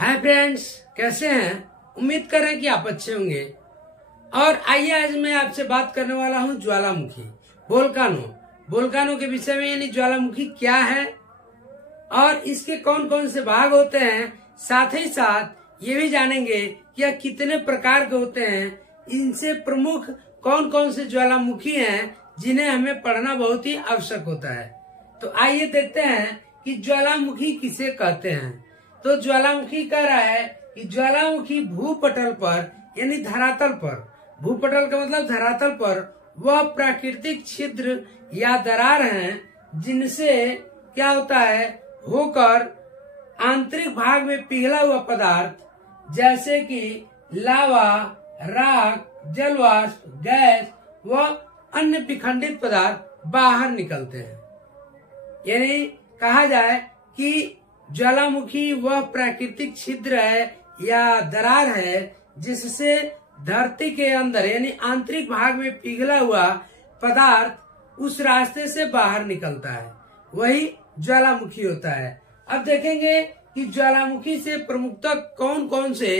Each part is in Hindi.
हाय फ्रेंड्स, कैसे हैं? उम्मीद करें कि आप अच्छे होंगे। और आइए आज मैं आपसे बात करने वाला हूं ज्वालामुखी वोल्कानो के विषय में। यानी ज्वालामुखी क्या है और इसके कौन कौन से भाग होते हैं, साथ ही साथ ये भी जानेंगे कि यह कितने प्रकार के होते हैं, इनसे प्रमुख कौन कौन से ज्वालामुखी हैं जिन्हें हमें पढ़ना बहुत ही आवश्यक होता है। तो आइए देखते हैं कि ज्वालामुखी किसे कहते हैं। तो ज्वालामुखी कह रहा है कि ज्वालामुखी भूपटल पर यानी धरातल पर, भूपटल का मतलब धरातल पर वह प्राकृतिक छिद्र या दरार हैं जिनसे क्या होता है, होकर आंतरिक भाग में पिघला हुआ पदार्थ जैसे कि लावा, राख, जलवाष्प, गैस व अन्य विखंडित पदार्थ बाहर निकलते हैं। यानी कहा जाए कि ज्वालामुखी वह प्राकृतिक छिद्र है या दरार है जिससे धरती के अंदर यानी आंतरिक भाग में पिघला हुआ पदार्थ उस रास्ते से बाहर निकलता है, वही ज्वालामुखी होता है। अब देखेंगे कि ज्वालामुखी से प्रमुखतः कौन कौन से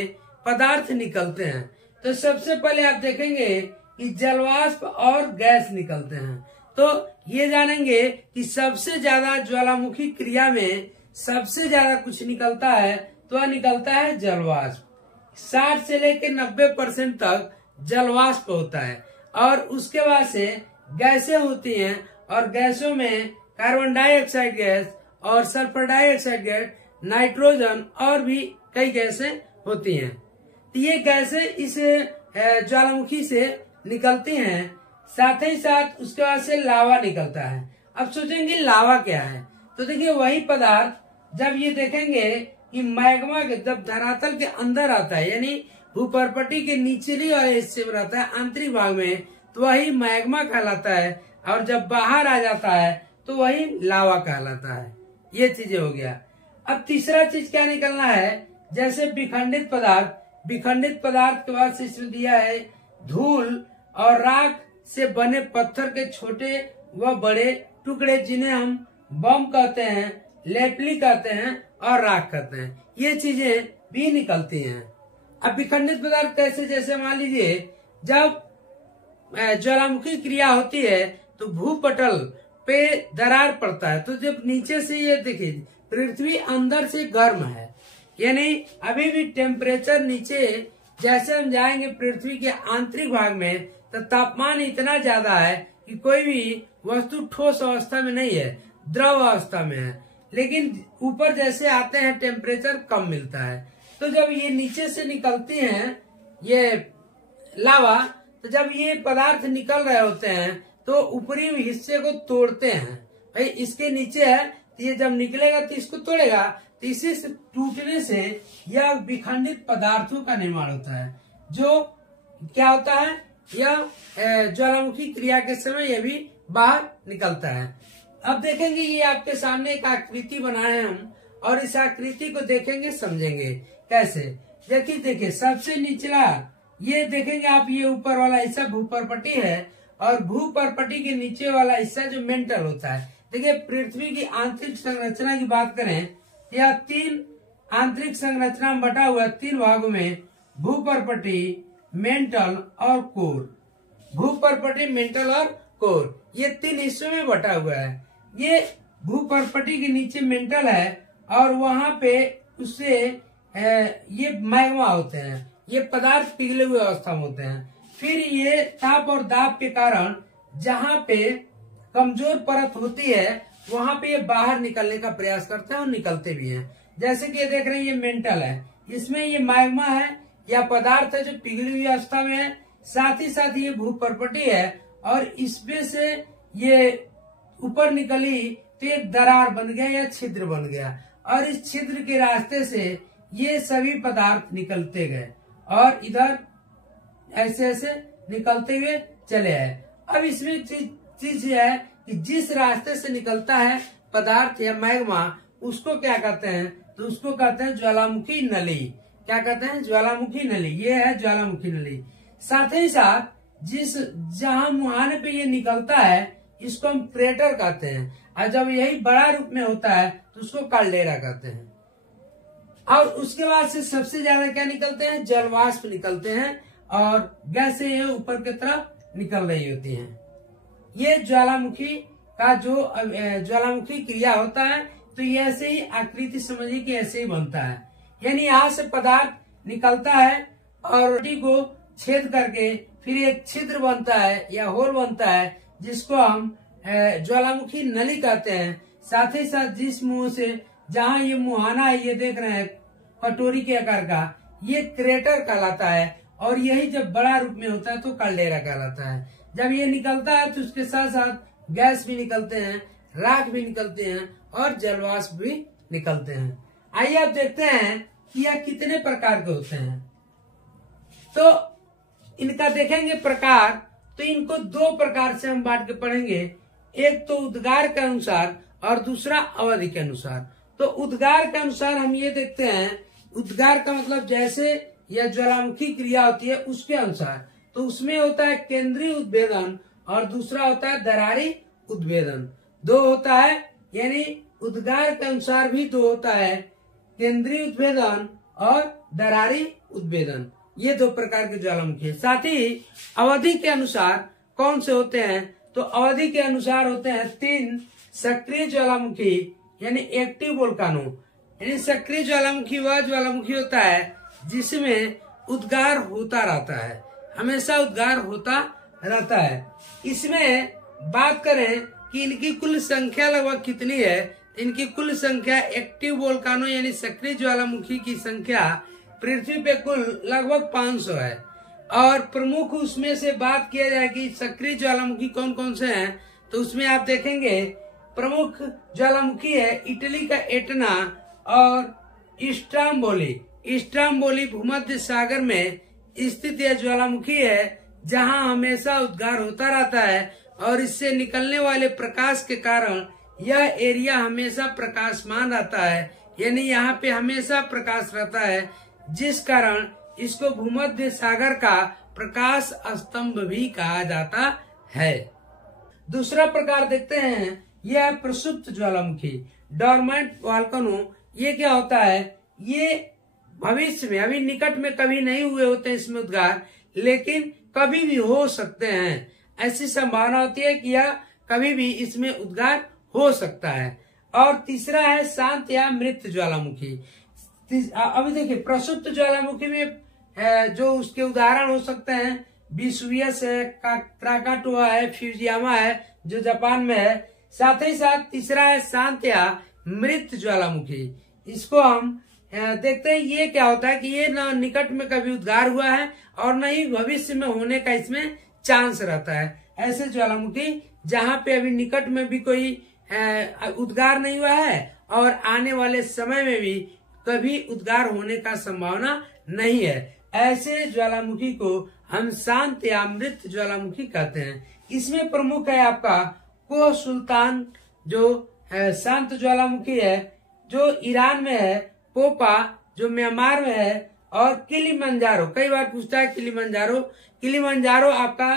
पदार्थ निकलते हैं। तो सबसे पहले आप देखेंगे कि जलवाष्प और गैस निकलते हैं। तो ये जानेंगे कि सबसे ज्यादा ज्वालामुखी क्रिया में सबसे ज्यादा कुछ निकलता है तो वह निकलता है जलवाष्प। 60 से लेकर 90% तक जलवाष्प होता है और उसके बाद से गैसें होती हैं और गैसों में कार्बन डाइऑक्साइड गैस और सल्फर डाइऑक्साइड गैस, नाइट्रोजन और भी कई गैसें होती हैं। तो ये गैसें इस ज्वालामुखी से निकलती हैं। साथ ही साथ उसके बाद से लावा निकलता है। अब सोचेंगे लावा क्या है, तो देखिए वही पदार्थ जब ये देखेंगे कि मैग्मा जब धरातल के अंदर आता है यानी भूपर्पटी के निचली वाले हिस्से में रहता है आंतरिक भाग में, तो वही मैग्मा कहलाता है और जब बाहर आ जाता है तो वही लावा कहलाता है। ये चीजें हो गया। अब तीसरा चीज क्या निकलना है, जैसे विखंडित पदार्थ के बाद से इसमें दिया है धूल और राख से बने पत्थर के छोटे व बड़े टुकड़े जिन्हें हम बम कहते हैं, लेपली कहते हैं और राख कहते हैं। ये चीजें भी निकलती हैं। अब विखंडित पदार्थ कैसे, जैसे मान लीजिए जब ज्वालामुखी क्रिया होती है तो भूपटल पे दरार पड़ता है, तो जब नीचे से ये देखिए पृथ्वी अंदर से गर्म है, यानी अभी भी टेम्परेचर नीचे जैसे हम जाएंगे पृथ्वी के आंतरिक भाग में तो तापमान इतना ज्यादा है कि कोई भी वस्तु ठोस अवस्था में नहीं है, द्रव अवस्था में है। लेकिन ऊपर जैसे आते हैं टेम्परेचर कम मिलता है। तो जब ये नीचे से निकलती हैं ये लावा, तो जब ये पदार्थ निकल रहे होते हैं तो ऊपरी हिस्से को तोड़ते हैं। भाई इसके नीचे है तो ये जब निकलेगा तो इसको तोड़ेगा, तो इसी से टूटने से यह विखंडित पदार्थों का निर्माण होता है। जो क्या होता है, यह ज्वालामुखी क्रिया के समय यह भी बाहर निकलता है। अब देखेंगे ये आपके सामने एक आकृति बनाए हैं हम, और इस आकृति को देखेंगे समझेंगे कैसे। देखिए सबसे निचला ये देखेंगे आप, ये ऊपर वाला हिस्सा भूपर्पटी है और भूपर्पटी के नीचे वाला हिस्सा जो मेंटल होता है। देखिए पृथ्वी की आंतरिक संरचना की बात करें, यह 3 आंतरिक संरचना में बटा हुआ है 3 भागों में, भूपर्पटी, मेंटल और कोर। भूपर्पटी, मेंटल और कोर ये 3 हिस्सों में बटा हुआ है। ये भूपर्पटी के नीचे मेंटल है और वहां पे उससे ये मैग्मा होते हैं, ये पदार्थ पिघले हुए अवस्था में होते हैं। फिर ये ताप और दाब के कारण जहाँ पे कमजोर परत होती है वहां पे ये बाहर निकलने का प्रयास करते हैं और निकलते भी हैं। जैसे कि ये देख रहे हैं ये मेंटल है, इसमें ये मैग्मा है या पदार्थ है जो पिघली हुई अवस्था में है। साथ ही साथ ये भूपर्पटी है और इसमें से ये ऊपर निकली तो एक दरार बन गया या छिद्र बन गया और इस छिद्र के रास्ते से ये सभी पदार्थ निकलते गए और इधर ऐसे ऐसे निकलते हुए चले आए। अब इसमें चीज है कि जिस रास्ते से निकलता है पदार्थ या मैग्मा, उसको क्या कहते हैं, तो उसको कहते हैं ज्वालामुखी नली। क्या कहते हैं, ज्वालामुखी नली। ये है ज्वालामुखी नली। साथ ही साथ जहां मुहाने पे ये निकलता है इसको हम क्रेटर कहते हैं, और जब यही बड़ा रूप में होता है तो उसको काल्डेरा कहते हैं। और उसके बाद से सबसे ज्यादा क्या निकलते हैं, जलवाष्प निकलते हैं और गैसें ये ऊपर की तरफ निकल रही होती हैं। ये ज्वालामुखी का जो ज्वालामुखी क्रिया होता है तो ये ऐसे ही आकृति समझिए कि ऐसे ही बनता है, यानी यहाँ से पदार्थ निकलता है और रोटी को छेद करके फिर एक छिद्र बनता है या होल बनता है जिसको हम ज्वालामुखी नली कहते हैं। साथ ही साथ जिस मुंह से जहाँ ये मुहाना है ये देख रहे हैं कटोरी के आकार का, ये क्रेटर कहलाता है और यही जब बड़ा रूप में होता है तो कैल्डेरा कहलाता है। जब ये निकलता है तो उसके साथ साथ गैस भी निकलते हैं, राख भी निकलते हैं और जलवाष्प भी निकलते हैं। आइए आप देखते हैं कि यह कितने प्रकार के होते हैं। तो इनका देखेंगे प्रकार, तो इनको दो प्रकार से हम बांट के पढ़ेंगे, एक तो उद्गार के अनुसार और दूसरा अवधि के अनुसार। तो उद्गार के अनुसार हम ये देखते हैं, उद्गार का मतलब जैसे यह ज्वालामुखी क्रिया होती है उसके अनुसार, तो उसमें होता है केंद्रीय उद्भेदन और दूसरा होता है दरारी उद्भेदन। दो होता है, यानी उद्गार के अनुसार भी दो होता है, केंद्रीय उद्भेदन और दरारी उद्भेदन। ये दो प्रकार के ज्वालामुखी है। साथ ही अवधि के अनुसार कौन से होते हैं, तो अवधि के अनुसार होते हैं 3 सक्रिय ज्वालामुखी यानी एक्टिव वोल्केनो। यानी सक्रिय ज्वालामुखी वह ज्वालामुखी होता है जिसमें उद्गार होता रहता है, हमेशा उद्गार होता रहता है। इसमें बात करें कि इनकी कुल संख्या लगभग कितनी है, इनकी कुल संख्या एक्टिव वोल्केनो यानी सक्रिय ज्वालामुखी की संख्या पृथ्वी पे कुल लगभग 500 है। और प्रमुख उसमें से बात किया जाए कि सक्रिय ज्वालामुखी कौन कौन से हैं, तो उसमें आप देखेंगे प्रमुख ज्वालामुखी है इटली का एटना और स्ट्राम्बोली। स्ट्राम्बोली भूमध्य सागर में स्थित यह ज्वालामुखी है जहां हमेशा उद्गार होता रहता है और इससे निकलने वाले प्रकाश के कारण यह एरिया हमेशा प्रकाशमान रहता है, यानी यहाँ पे हमेशा प्रकाश रहता है, जिस कारण इसको भूमध्य सागर का प्रकाश स्तंभ भी कहा जाता है। दूसरा प्रकार देखते हैं, यह है प्रसुप्त ज्वालामुखी, डोरमेंट वोल्केनो। ये क्या होता है, ये भविष्य में अभी निकट में कभी नहीं हुए होते इसमें उद्गार, लेकिन कभी भी हो सकते हैं। ऐसी संभावना होती है कि यह कभी भी इसमें उद्गार हो सकता है। और तीसरा है शांत या मृत ज्वालामुखी। अभी देखिए प्रसुप्त ज्वालामुखी में जो उसके उदाहरण हो सकते हैं विसुवियस है, क्राकाटोआ है, फ्यूजियामा है जो जापान में है। साथ ही साथ तीसरा है शांत या मृत ज्वालामुखी। इसको हम देखते हैं ये क्या होता है कि ये न निकट में कभी उद्गार हुआ है और न ही भविष्य में होने का इसमें चांस रहता है। ऐसे ज्वालामुखी जहाँ पे अभी निकट में भी कोई उद्गार नहीं हुआ है और आने वाले समय में भी कभी उद्गार होने का संभावना नहीं है, ऐसे ज्वालामुखी को हम शांत या मृत ज्वालामुखी कहते हैं। इसमें प्रमुख है आपका कोह सुल्तान जो शांत ज्वालामुखी है जो ईरान में है, पोपा जो म्यांमार में है और किलिमंजारो, कई बार पूछता है किलिमंजारो आपका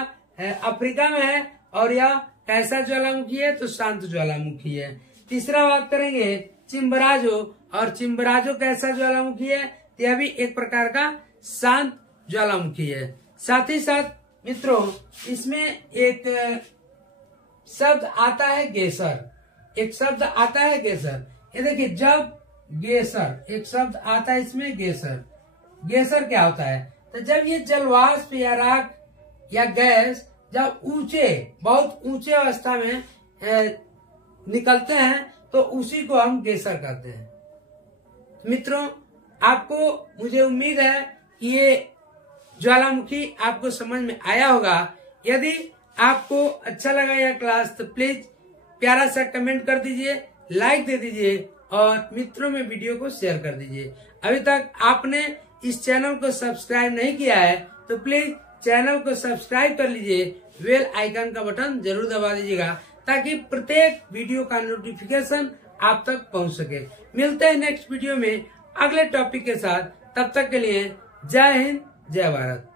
अफ्रीका में है और यह कैसा ज्वालामुखी है, तो शांत ज्वालामुखी है। तीसरा बात करेंगे चिम्बराजो, और चिम्बराजो कैसा ज्वालामुखी है, तो यह भी एक प्रकार का शांत ज्वालामुखी है। साथ ही साथ मित्रों इसमें एक शब्द आता है गेसर, एक शब्द आता है गेसर। ये देखिए जब गेसर एक शब्द आता है इसमें गेसर, गेसर क्या होता है, तो जब ये जलवाष्प या राख या गैस जब ऊंचे बहुत ऊंचे अवस्था में निकलते हैं तो उसी को हम गेसर कहते हैं। मित्रों आपको मुझे उम्मीद है कि ये ज्वालामुखी आपको समझ में आया होगा। यदि आपको अच्छा लगा यह क्लास तो प्लीज प्यारा सा कमेंट कर दीजिए, लाइक दे दीजिए और मित्रों में वीडियो को शेयर कर दीजिए। अभी तक आपने इस चैनल को सब्सक्राइब नहीं किया है तो प्लीज चैनल को सब्सक्राइब कर लीजिए, बेल आइकन का बटन जरूर दबा दीजिएगा ताकि प्रत्येक वीडियो का नोटिफिकेशन आप तक पहुंच सके। मिलते हैं नेक्स्ट वीडियो में अगले टॉपिक के साथ, तब तक के लिए जय हिंद जय भारत।